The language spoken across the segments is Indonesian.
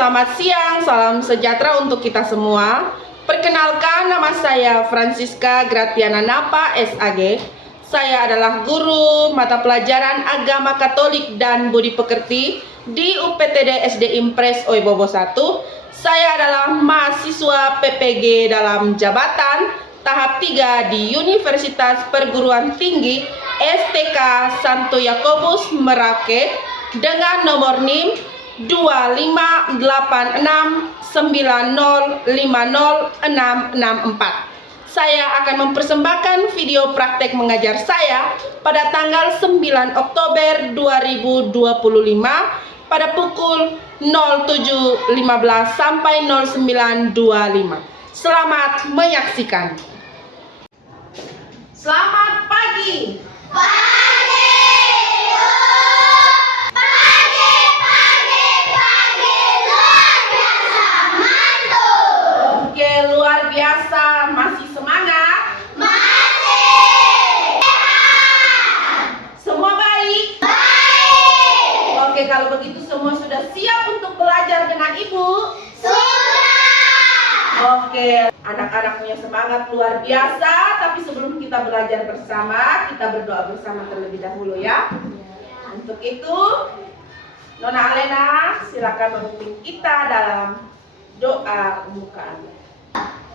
selamat siang, salam sejahtera untuk kita semua. Perkenalkan, nama saya Francisca Gratiana Napa, SAG. Saya adalah guru mata pelajaran Agama Katolik dan Budi Pekerti di UPTD SD Impres Oibobo 1. Saya adalah mahasiswa PPG dalam jabatan tahap 3 di Universitas Perguruan Tinggi STK Santo Yakobus Merauke dengan nomor NIM 25869050664. Saya akan mempersembahkan video praktek mengajar saya pada tanggal 9 Oktober 2025 pada pukul 07.15 sampai 09.25. Selamat menyaksikan. Selamat pagi. Luar biasa, masih semangat? Masih. Semua baik? Baik. Oke, kalau begitu semua sudah siap untuk belajar dengan Ibu? Sudah. Oke, anak-anak punya semangat luar biasa. Tapi sebelum kita belajar bersama, kita berdoa bersama terlebih dahulu ya. Untuk itu, Nona Alena silakan memimpin kita dalam doa pembukaan.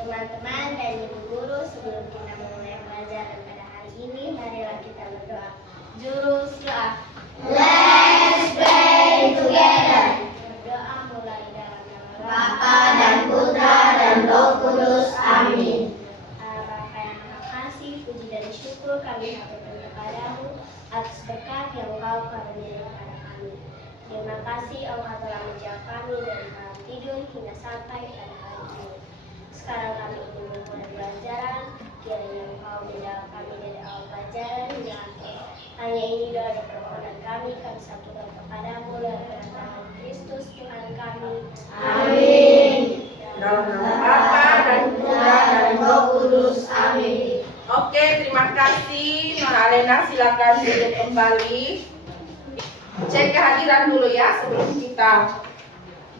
Teman-teman dan ibu guru, sebelum kita memulai pelajaran pada hari ini, marilah kita berdoa. Juru doa. Let's pray together. Berdoa mulai dalam nama Bapa dan Putra dan Roh Kudus. Amin. Allah Bapa yang Maha Kasih, puji dan syukur kami haturkan kepadamu atas berkat yang Engkau karuniai kepada kami. Terima kasih Allah telah menjauh kami dari malam tidur hingga sampai pada hari ini. Sekarang kami ingin memulai pelajaran, kiranya Engkau menjauh kami dari awal pelajaran hingga akhir. Hanya ini doa dan permohonan kami satukan kepadamu dalam kedatangan Kristus Tuhan kami. Amin. Dalam nama Bapa dan Putra dan Roh Kudus. Amin. Oke, terima kasih Nona Alena, silakan duduk kembali. Cek kehadiran dulu ya sebelum kita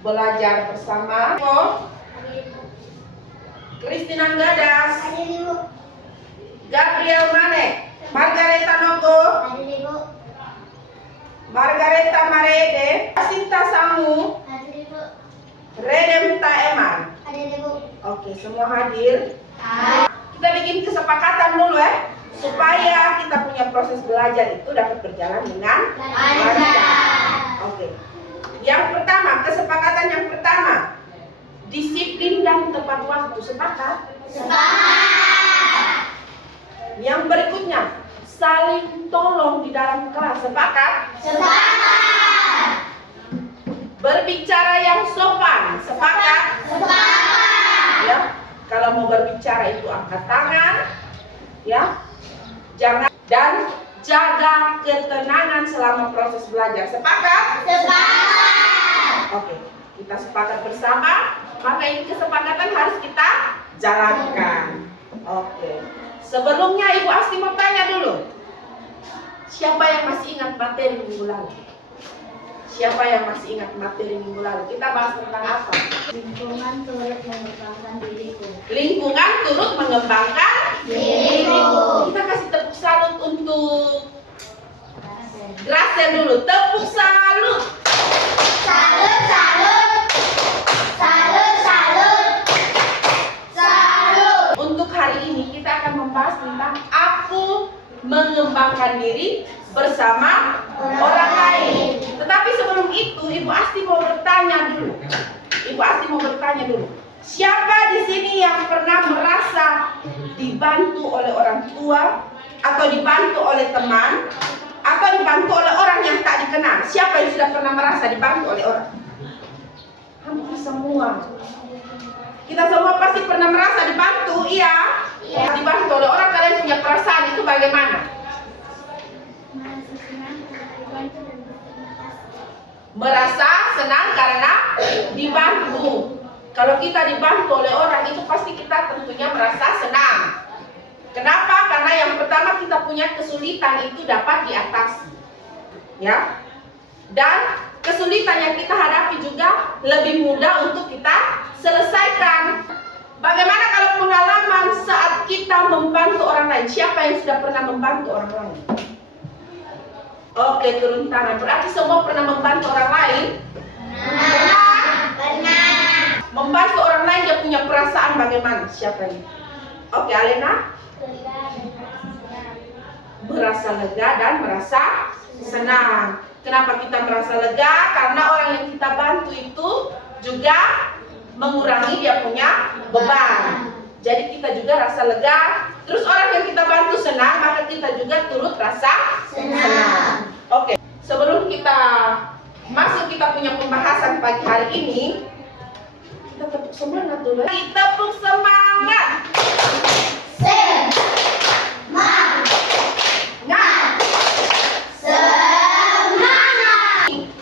belajar bersama. Christina Gadas, Hadir Ibu. Gabriel Mane, Margareta Nogo, Hadir Ibu. Margareta Marede, Sinta Samu, Hadir Ibu. Redem Taeman. Hadir Ibu. Oke, semua hadir. Kita bikin kesepakatan dulu ya, supaya kita punya proses belajar itu dapat berjalan dengan lancar. Oke. Yang pertama, kesepakatan yang pertama, disiplin dan tepat waktu. Sepakat? Sepakat. Yang berikutnya, saling tolong di dalam kelas. Sepakat? Sepakat. Berbicara yang sopan. Sepakat? Sepakat. Ya. Kalau mau berbicara itu angkat tangan, ya. Jangan dan jaga ketenangan selama proses belajar. Sepakat? Sepakat. Oke, kita sepakat bersama. Maka ini kesepakatan harus kita jalankan. Oke. Sebelumnya Ibu Asti mau tanya dulu. Siapa yang masih ingat materi minggu lalu? Siapa yang masih ingat materi minggu lalu? Kita bahas tentang apa? Lingkungan turut mengembangkan diriku. Lingkungan turut mengembangkan Diriku. Kita kasih tepuk salut untuk Gracel dulu. Tepuk salut. Salut, salut. Salut, salut. Salut. Untuk hari ini kita akan membahas tentang aku mengembangkan diri bersama orang lain. Tetapi sebelum itu, Ibu Asti mau bertanya dulu. Siapa di sini yang pernah merasa dibantu oleh orang tua, atau dibantu oleh teman, atau dibantu oleh orang yang tak dikenal? Siapa yang sudah pernah merasa dibantu oleh orang? Hampir semua. Kita semua pasti pernah merasa dibantu, iya? Dibantu oleh orang. Kalian punya perasaan itu bagaimana? Merasa senang karena dibantu. Kalau kita dibantu oleh orang itu pasti kita tentunya merasa senang. Kenapa? Karena yang pertama kita punya kesulitan itu dapat diatasi, ya. Dan kesulitan yang kita hadapi juga lebih mudah untuk kita selesaikan. Bagaimana kalau pengalaman saat kita membantu orang lain? Siapa yang sudah pernah membantu orang lain? Oke, turun tangan. Berarti semua pernah membantu orang lain? Pernah. Membantu orang lain dia punya perasaan bagaimana? Siapa ini? Oke, Alena? Merasa lega dan merasa senang. Kenapa kita merasa lega? Karena orang yang kita bantu itu juga mengurangi dia punya beban. Jadi kita juga rasa lega. Terus orang yang kita bantu senang, maka kita juga turut rasa senang. Oke, sebelum kita masuk kita punya pembahasan pagi hari ini, kita tepuk semangat dulu. Kita tepuk semangat.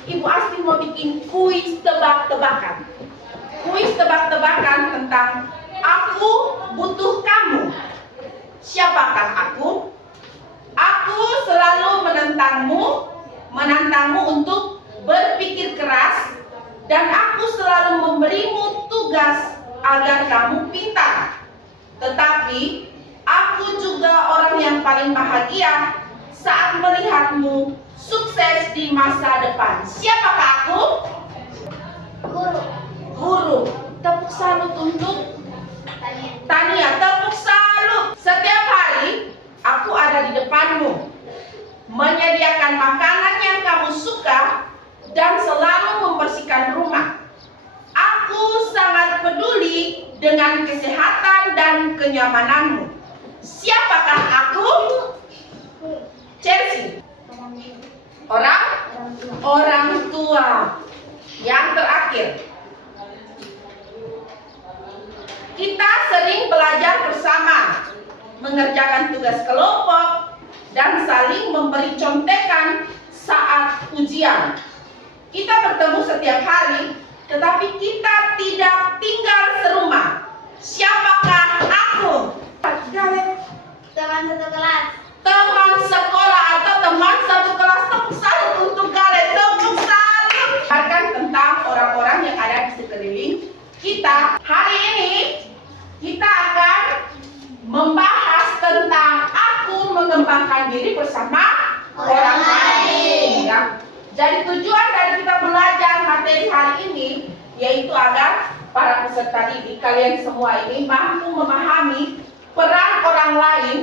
Ibu Asti mau bikin kuis tebak-tebakan. Kuis tebak-tebakan tentang aku butuh kamu. Siapakah aku? Aku selalu menantangmu untuk berpikir keras, dan aku selalu memberimu tugas agar kamu pintar. Tetapi aku juga orang yang paling bahagia saat melihatmu sukses di masa depan. Siapakah aku? Guru. Tepuk salut untuk Tania. Tepuk salut. Setiap hari aku ada di depanmu, menyediakan makanan yang kamu suka dan selalu membersihkan rumah. Aku sangat peduli dengan kesehatan dan kenyamananmu. Siapakah aku? Chelsea. Orang tua. Yang terakhir, kita sering belajar bersama, mengerjakan tugas kelompok, dan saling memberi contekan saat ujian. Kita bertemu setiap hari, tetapi kita tidak tinggal serumah. Siapakah aku? Teman satu kelas. Teman sekolah atau teman satu kelas. Tepuk salut untuk kalian. Tepuk salut. Bahkan tentang orang-orang yang ada di sekeliling kita. Hari ini kita akan membahas tentang aku mengembangkan diri bersama orang lain. Ya. Jadi tujuan dari kita belajar materi hari ini yaitu agar para peserta didik kalian semua ini mampu memahami peran orang lain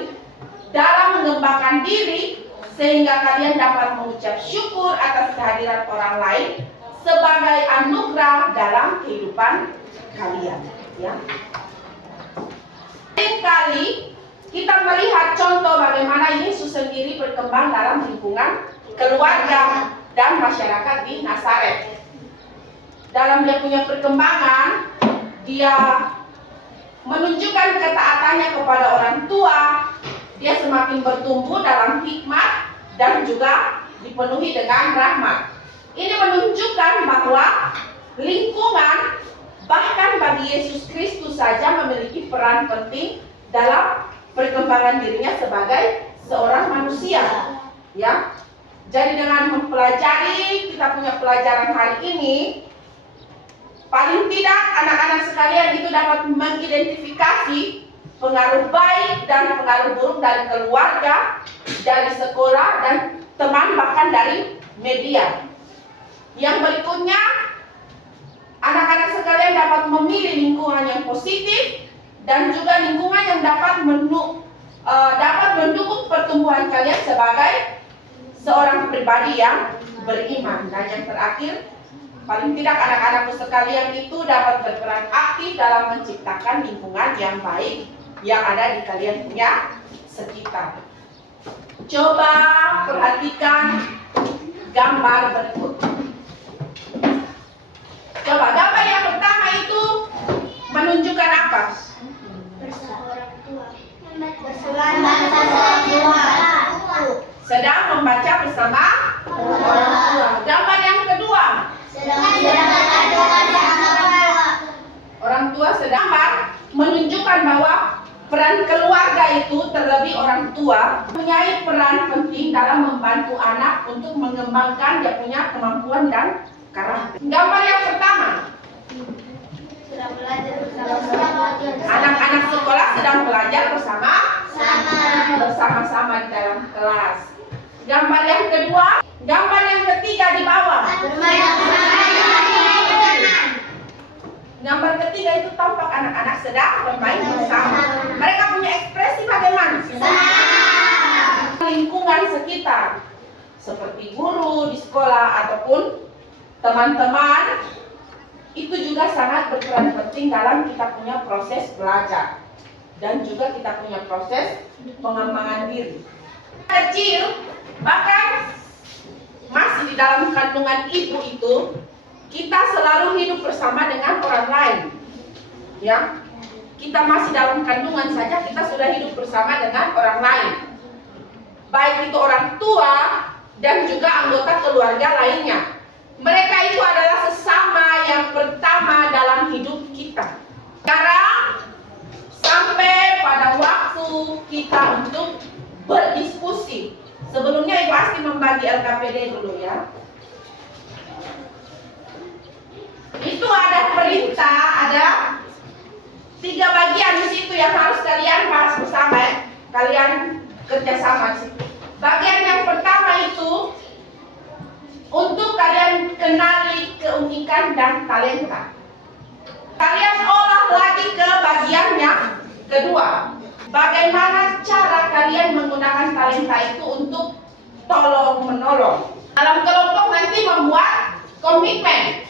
dalam mengembangkan diri, sehingga kalian dapat mengucap syukur atas kehadiran orang lain sebagai anugerah dalam kehidupan kalian. Ya. Kali kita melihat contoh bagaimana Yesus sendiri berkembang dalam lingkungan keluarga dan masyarakat di Nazaret. Dalam dia punya perkembangan, dia menunjukkan ketaatannya kepada orang tua. Dia semakin bertumbuh dalam hikmat dan juga dipenuhi dengan rahmat. Ini menunjukkan bahwa lingkungan bahkan bagi Yesus Kristus saja memiliki peran penting dalam perkembangan dirinya sebagai seorang manusia. Ya. Jadi dengan mempelajari kita punya pelajaran hari ini, paling tidak anak-anak sekalian itu dapat mengidentifikasi pengaruh baik dan pengaruh buruk dari keluarga, dari sekolah, dan teman, bahkan dari media. Yang berikutnya, anak-anak sekalian dapat memilih lingkungan yang positif dan juga lingkungan yang dapat mendukung pertumbuhan kalian sebagai seorang pribadi yang beriman. Dan yang terakhir, paling tidak anak-anakku sekalian itu dapat berperan aktif dalam menciptakan lingkungan yang baik yang ada di kalian punya sekitar. Coba perhatikan gambar berikut. Coba gambar yang pertama itu menunjukkan apa? Sedang membaca bersama orang tua. Gambar yang kedua. Orang tua sedang menunjukkan bahwa peran Dan keluarga itu, terlebih orang tua, mempunyai peran penting dalam membantu anak untuk mengembangkan dia punya kemampuan dan karakter. Gambar yang pertama, Sedang belajar bersama-sama. anak-anak sekolah sedang belajar bersama-sama di dalam kelas. Gambar yang kedua, gambar yang ketiga di bawah. Bermain bersama. Gambar ketiga itu tampak anak-anak sedang bermain bersama. Mereka punya ekspresi bagaimana? Lingkungan sekitar, seperti guru di sekolah ataupun teman-teman, itu juga sangat berperan penting dalam kita punya proses belajar dan juga kita punya proses pengembangan diri. Kecil, bahkan masih di dalam kandungan ibu itu, kita selalu hidup bersama dengan orang lain. Ya, kita masih dalam kandungan saja kita sudah hidup bersama dengan orang lain. Baik itu orang tua dan juga anggota keluarga lainnya. Mereka itu adalah sesama yang pertama dalam hidup kita. Sekarang sampai pada waktu kita untuk berdiskusi. Sebelumnya Ibu Asti membagi LKPD dulu ya. Itu ada perintah, ada 3 bagian di situ yang harus kalian bahas bersama ya. Kalian kerjasama di situ. Bagian yang pertama itu untuk kalian kenali keunikan dan talenta. Kalian olah lagi ke bagian yang kedua. Bagaimana cara kalian menggunakan talenta itu untuk tolong menolong. Dalam kelompok nanti membuat komitmen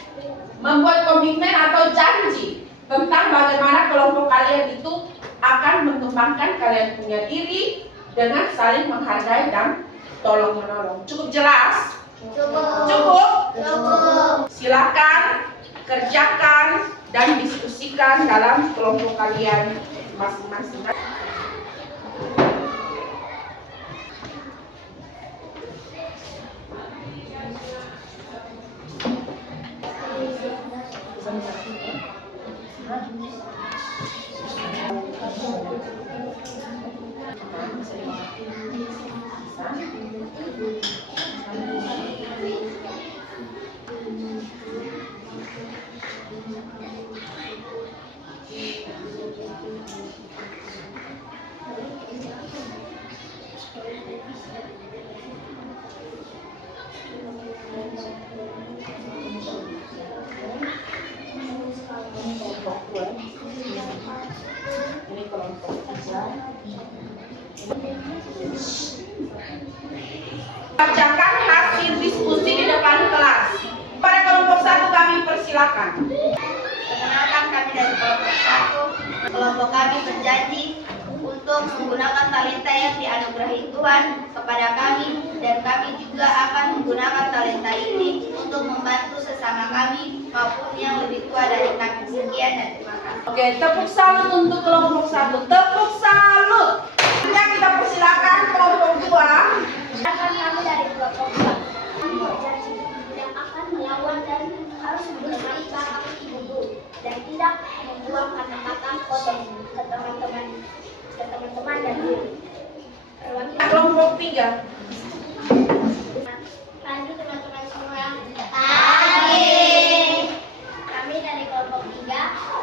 atau janji tentang bagaimana kelompok kalian itu akan mengembangkan kalian punya diri dengan saling menghargai dan tolong menolong. Cukup jelas? Cukup? Silakan kerjakan dan diskusikan dalam kelompok kalian masing-masing. Ini kelompok 3. Bacakan hasil diskusi di depan kelas. Pada kelompok 1 kami persilakan. Perkenalkan, kami dari kelompok 1. Kelompok kami berjanji untuk menggunakan talenta yang dianugerahi Tuhan kepada kami, dan kami juga akan menggunakan talenta ini untuk membantu sesama kami maupun yang lebih tua dari kami. Sekian dan terima kasih. Oke, tepuk salut untuk kelompok 1. Tepuk salut. Selanjutnya kita persilakan kelompok 2. Kami dari kelompok 2. Kami berjanji tidak akan melawan dan harus menghormati bapak ibu dan tidak membuang kata-kata kotor ke teman-teman dan diri. Kelompok 3. Lanjut teman-teman semua. Pagi. Kami dari kelompok 3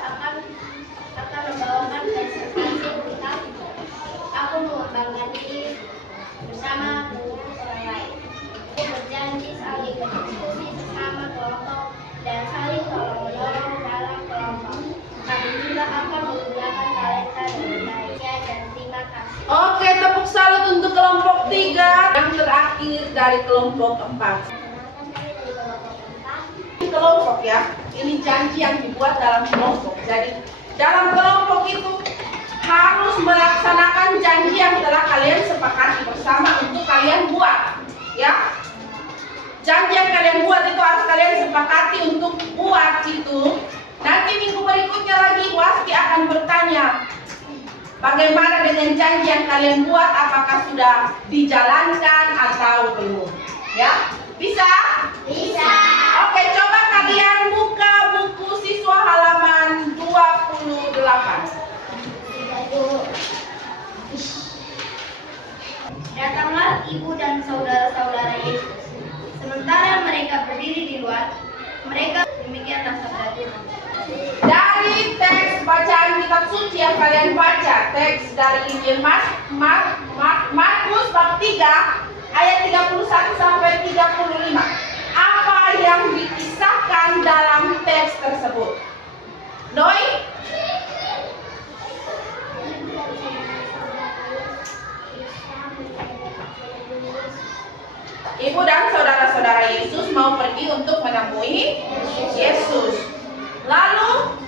akan membawakan presentasi tentang aku mengembangkan diri bersama dengan orang lain. Aku berjanji saling berdiskusi sesama kelompok dan saling tolong-menolong dalam kelompok. Kami juga akan menggunakan talenta dengan baiknya dan terima kasih. Oke, tepuk salut untuk kelompok 3. Yang terakhir dari kelompok 4. Kelompok ya, ini janji yang dibuat dalam kelompok. Jadi dalam kelompok itu harus melaksanakan janji yang telah kalian sepakati bersama untuk kalian buat, ya. Janji yang kalian buat itu harus kalian sepakati untuk buat itu. Nanti minggu berikutnya lagi Bu Asti akan bertanya bagaimana dengan janji yang kalian buat, apakah sudah dijalankan atau belum, ya. Bisa? Bisa. Oke, coba kalian buka buku siswa halaman 28. mereka. Demikianlah sabda Tuhan. Dari teks bacaan kitab suci yang kalian baca, teks dari Injil Markus bab 3 ayat 31 sampai 35. Apa yang dikisahkan dalam teks tersebut? Noi? Ibu dan saudara-saudara Yesus mau pergi untuk menemui Yesus. Lalu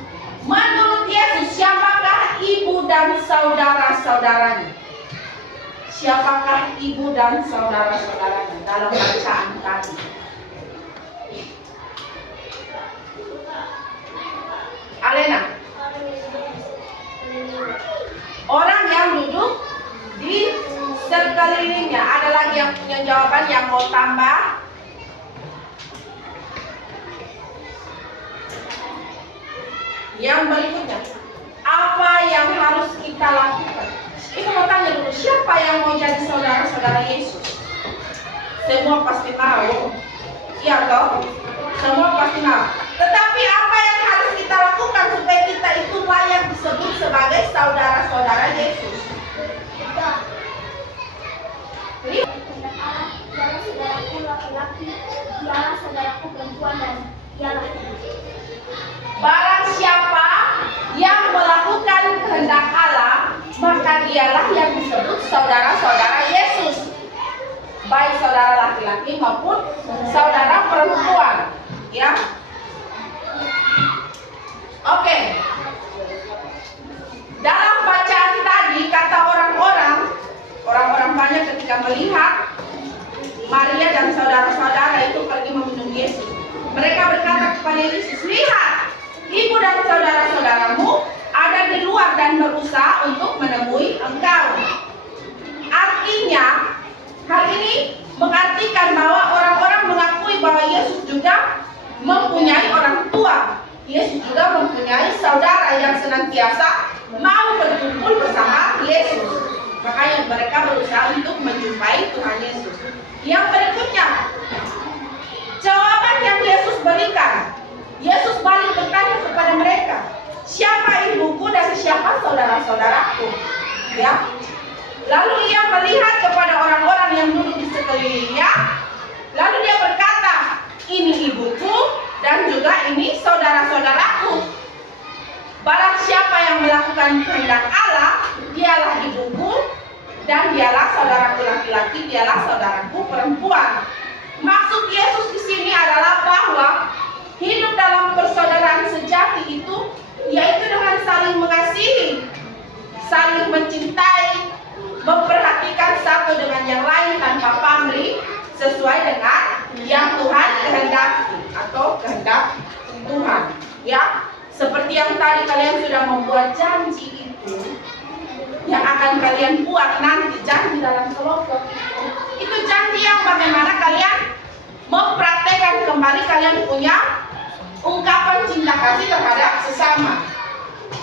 menurut Yesus, siapakah ibu dan saudara-saudaranya? Siapakah ibu dan saudara-saudaranya dalam bacaan tadi? Alena, orang yang duduk di sekelilingnya. Ada lagi yang punya jawaban yang mau tambah? Yang berikutnya, apa yang harus kita lakukan? Itu mau tanya dulu, siapa yang mau jadi saudara-saudara Yesus? Semua pasti tahu. Iya toh? Semua pasti tahu. Tetapi apa yang harus kita lakukan supaya kita itu layak disebut sebagai saudara-saudara Yesus? Jadi, Ialah saudaraku laki-laki, ialah saudaraku perempuan, dan ialah ibu. barang siapa yang melakukan kehendak Allah, maka dialah yang disebut saudara-saudara Yesus. Baik saudara laki-laki maupun saudara perempuan. Ya. Oke. Dalam bacaan tadi kata orang-orang banyak ketika melihat Maria dan saudara-saudara itu pergi meminum Yesus. Mereka berkata kepada Yesus, "Lihat, ibu dan saudara-saudaramu ada di luar dan berusaha untuk menemui engkau." Artinya, hal ini mengartikan bahwa orang-orang mengakui bahwa Yesus juga mempunyai orang tua. Yesus juga mempunyai saudara yang senantiasa mau berkumpul bersama Yesus. Makanya mereka berusaha untuk menjumpai Tuhan Yesus. Yang berikutnya, jawaban yang Yesus berikan. Yesus balik bertanya kepada mereka, "Siapa ibuku dan siapa saudara-saudaraku?" Ya. Lalu ia melihat kepada orang-orang yang duduk di sekelilingnya. Lalu dia berkata, "Ini ibuku dan juga ini saudara-saudaraku. Barang siapa yang melakukan kehendak Allah, dialah ibuku dan dialah saudaraku laki-laki, dialah saudaraku perempuan." Maksud Yesus di sini adalah bahwa hidup dalam persaudaraan sejati itu yaitu dengan saling mengasihi, saling mencintai, memperhatikan satu dengan yang lain tanpa pamrih, sesuai dengan yang Tuhan kehendaki atau kehendak Tuhan. Ya, seperti yang tadi kalian sudah membuat janji itu, yang akan kalian buat nanti janji dalam kelompok itu janji yang bagaimana kalian mempraktekkan kembali kalian punya ungkapan cinta kasih terhadap sesama.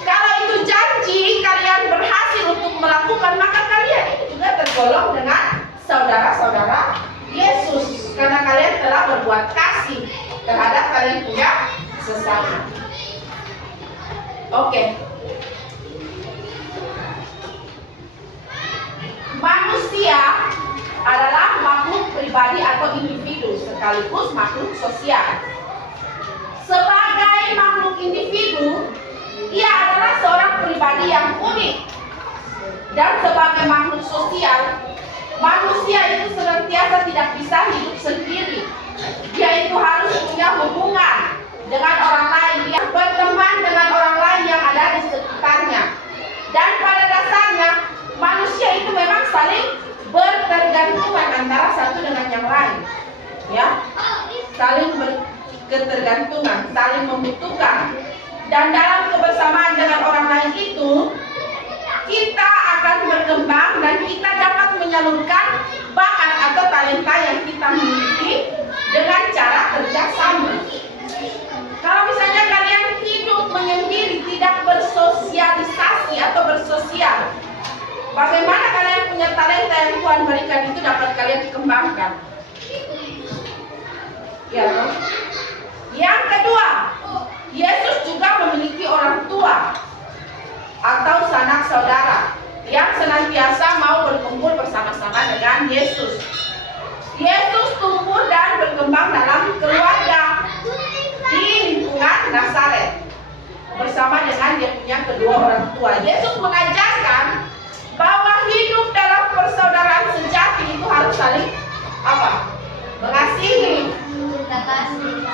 Kalau itu janji kalian berhasil untuk melakukan, maka kalian itu juga tergolong dengan saudara-saudara Yesus, karena kalian telah berbuat kasih terhadap kalian punya sesama. Oke. Manusia adalah makhluk pribadi atau individu sekaligus makhluk sosial. Sebagai makhluk individu, ia adalah seorang pribadi yang unik. Dan sebagai makhluk sosial, manusia itu senantiasa tidak bisa hidup sendiri. Dia itu harus punya hubungan dengan orang lain, dia berteman dengan orang lain yang ada di sekitarnya. Dan pada dasarnya, manusia itu memang saling bertergantungan antara satu dengan yang lain. Ya, saling berketergantungan, saling membutuhkan. Dan dalam kebersamaan dengan orang lain itu, kita akan berkembang dan kita dapat menyalurkan bakat atau talenta yang kita miliki dengan cara kerjasama. Kalau misalnya kalian hidup menyendiri, tidak bersosialisasi atau bersosial, bagaimana kalian punya talenta yang Tuhan berikan itu dapat kalian kembangkan? Ya, yang saudara yang senantiasa mau berkumpul bersama-sama dengan Yesus. Yesus tumbuh dan berkembang dalam keluarga di lingkungan Nazaret bersama dengan dia punya kedua orang tua. Yesus mengajarkan bahwa hidup dalam persaudaraan sejati itu harus saling apa? Mengasihi,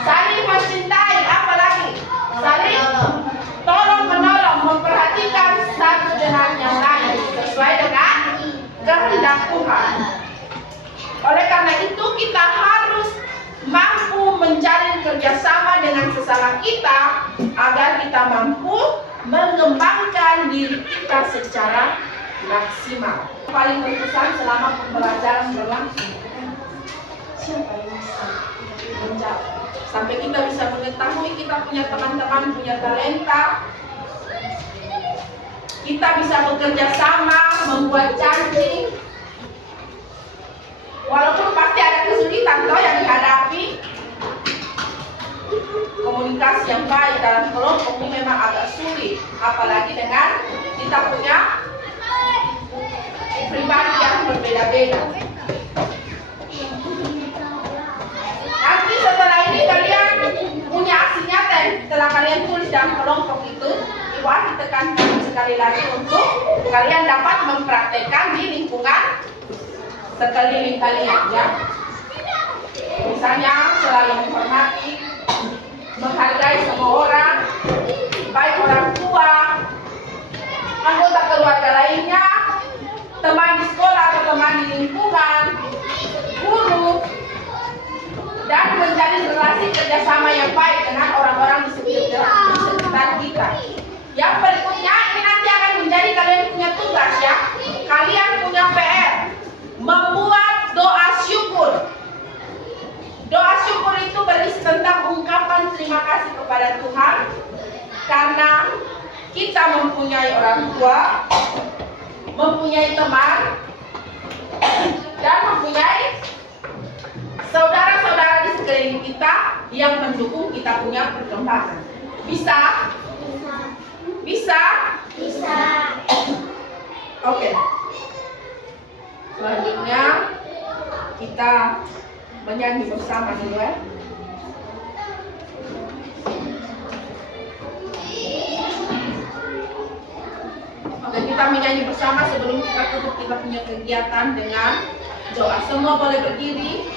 saling mencintai, apalagi saling tolong menolong, memperhatikan satu dengan yang lain sesuai dengan kehendak Tuhan. Oleh karena itu kita harus mampu menjalin kerjasama dengan sesama kita agar kita mampu mengembangkan diri kita secara maksimal. Paling berkesan selama pembelajaran berlangsung, siapa yang bisa menjawab? Sampai kita bisa mengetahui kita punya teman-teman punya talenta, kita bisa bekerja sama, membuat janji. Walaupun pasti ada kesulitan toh yang dihadapi, komunikasi yang baik dalam kelompok ini memang agak sulit, apalagi dengan kita punya pribadi yang berbeda-beda. Nanti setelah ini kalian punya aksi nyata yang setelah kalian tulis dalam kelompok itu, Ibu ditekankan sekali lagi untuk kalian dapat mempraktekkan di lingkungan sekeliling kalian, ya. Misalnya selalu menghormati, menghargai semua orang, baik orang tua, anggota keluarga lainnya, teman di sekolah atau teman di lingkungan, guru, dan menjalin relasi kerjasama yang baik dengan orang-orang di sekitar kita. Yang berikutnya ini nanti akan menjadi kalian punya tugas, ya. Kalian punya PR, membuat doa syukur. Doa syukur itu berisi tentang ungkapan terima kasih kepada Tuhan karena kita mempunyai orang tua, mempunyai teman, dan mempunyai saudara-saudara di sekeliling kita yang mendukung kita punya perkembangan. Bisa? Bisa? Bisa. Oke. Selanjutnya kita menyanyi bersama dulu, ya. Oke, kita menyanyi bersama sebelum kita tutup kita punya kegiatan dengan doa. Semua boleh berdiri.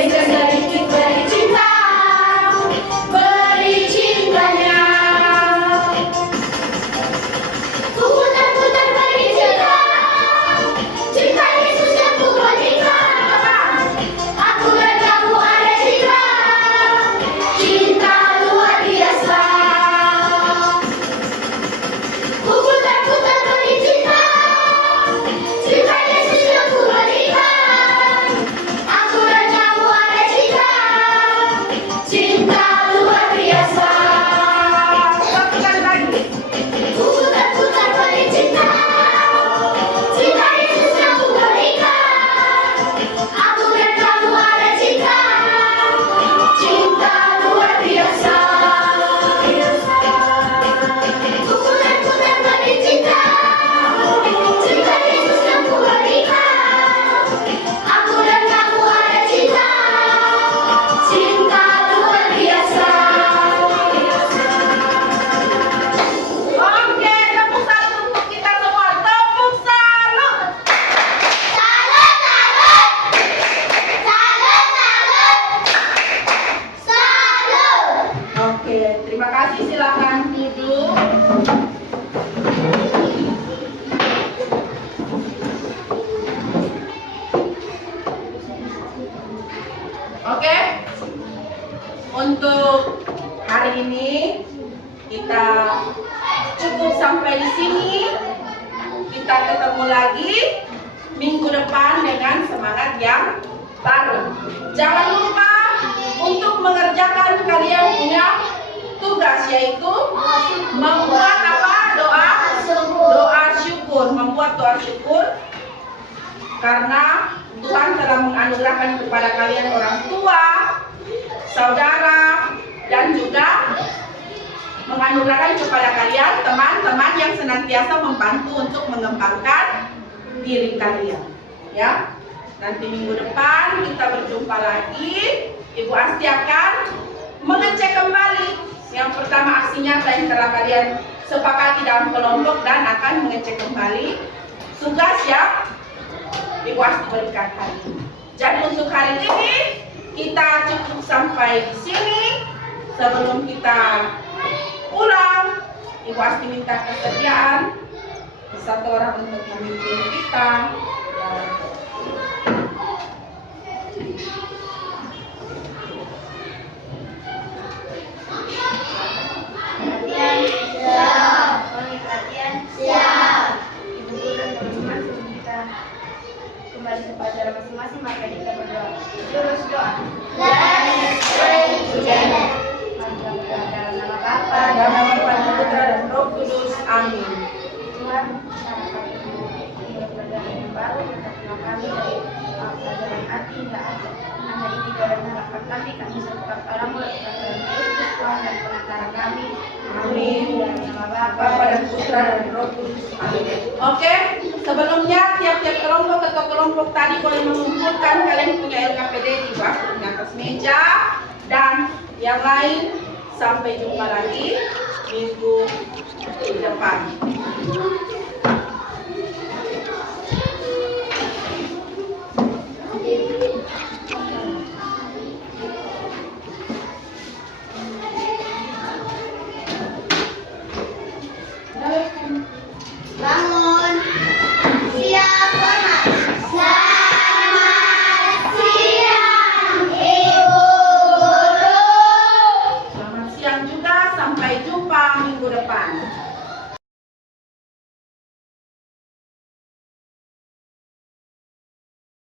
Yesus sedikit beri cinta, beri cintanya. Ku putar-putar beri cinta, cinta Yesus yang ku berikan. Aku dan kamu ada cinta, cinta luar biasa. Ku putar-putar beri cinta, cinta Yesus yang ku berikan. Aku dan kamu ada cinta, cinta luar biasa. Satukan lagi. Ku putar-putar beri cinta, cinta Yesus yang ku berikan. Aku dan kamu ada cinta, cinta luar biasa. Ku putar-putar beri cinta, cinta Yesus yang ku berikan. Aku dan kamu ada cinta, cinta luar biasa. Oke, tepuk salut untuk kita semua. Tepuk salut. Salut, salut. Salut, salut. Salut. Oke, terima kasih. Silakan duduk. Oke, untuk hari ini kita cukup sampai di sini. Kita ketemu lagi minggu depan dengan semangat yang baru. Jangan lupa untuk mengerjakan kalian punya tugas, yaitu membuat apa? Doa syukur. Membuat doa syukur karena Tuhan telah menganugerahkan kepada kalian orang tua, saudara, dan juga menganugerahkan kepada kalian teman-teman yang senantiasa membantu untuk mengembangkan diri kalian. Ya, nanti minggu depan kita berjumpa lagi. Ibu Asti akan mengecek kembali. Yang pertama aksi nyata yang telah kalian sepakati dalam kelompok dan akan mengecek kembali tugas yang Ibu Asti berikan hari ini. Jadi untuk hari ini kita cukup sampai di sini. Sebelum kita pulang, Ibu Asti minta kesediaan satu orang untuk memimpin kita. Perhatian, siap. Perhatian, siap. Ibu guru dan teman-teman, sebelum kita kembali ke pelajaran masing-masing, maka kita berdoa. Jurus doa. Let's pray together. Mari kita berdoa dalam nama Bapa Dan nama Tuhan, Putra dan Roh Kudus. Amin. Tuhan, syarat ini pelajaran yang baru, terima kami dari pelajaran hati hingga akhir. Hanya ini dalam harapan kami serta kalamu dalam Yesus Tuhan dan penantara kami. Amin. Dalam nama Bapa Bapa dan Putra dan Roh Kudus. Amin. Oke, sebelumnya tiap-tiap kelompok atau kelompok tadi boleh mengumpulkan kalian punya LKPD di bawah di atas meja, dan yang lain sampai jumpa lagi minggu depan. Bangun. Siap, hormat. Selamat siang, Ibu Guru. Selamat siang juga, sampai jumpa minggu depan.